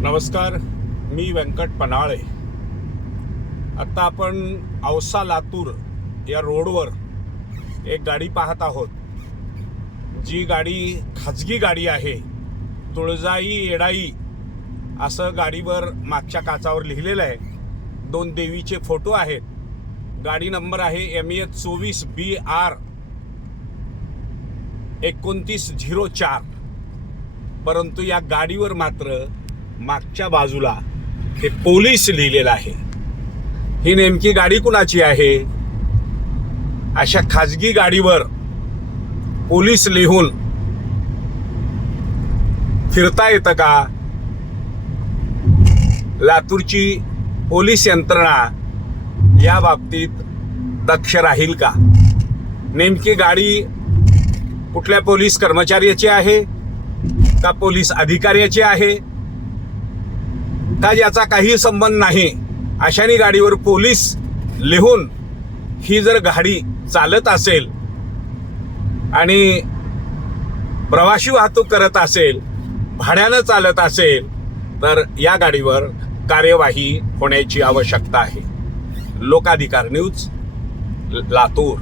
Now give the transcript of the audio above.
नमस्कार मी व्यंकट पनाळे आत्ता आपण औसा लातूर या रोडवर एक गाडी पाहत आहोत. जी गाडी खाजगी गाडी आहे. तुळजाई येडाई असं गाडीवर मागच्या काचावर लिहिलेलं आहे. दोन देवीचे फोटो आहेत. गाडी नंबर आहे एम एच चोवीस बी आर एकोणतीस झिरो चार. परंतु या गाडीवर मात्र मागच्या बाजूला हे पोलीस लिहिलेलं आहे. ही नेमकी गाडी कुणाची आहे? अशा खाजगी गाडीवर पोलीस लिहून फिरता येतं का? लातूरची पोलीस यंत्रणा या बाबतीत दक्ष राहील का? नेमकी गाडी कुठल्या पोलीस कर्मचाऱ्याची आहे? का पोलीस अधिकाऱ्याची आहे? का याचा काही संबंध नाही. अशाने गाडीवर पोलीस लिहून ही जर गाडी चालत असेल आणि प्रवाशी वाहतूक करत असेल भाड्यानं चालत असेल तर या गाडीवर कार्यवाही होण्याची आवश्यकता आहे. लोकाधिकार न्यूज लातूर.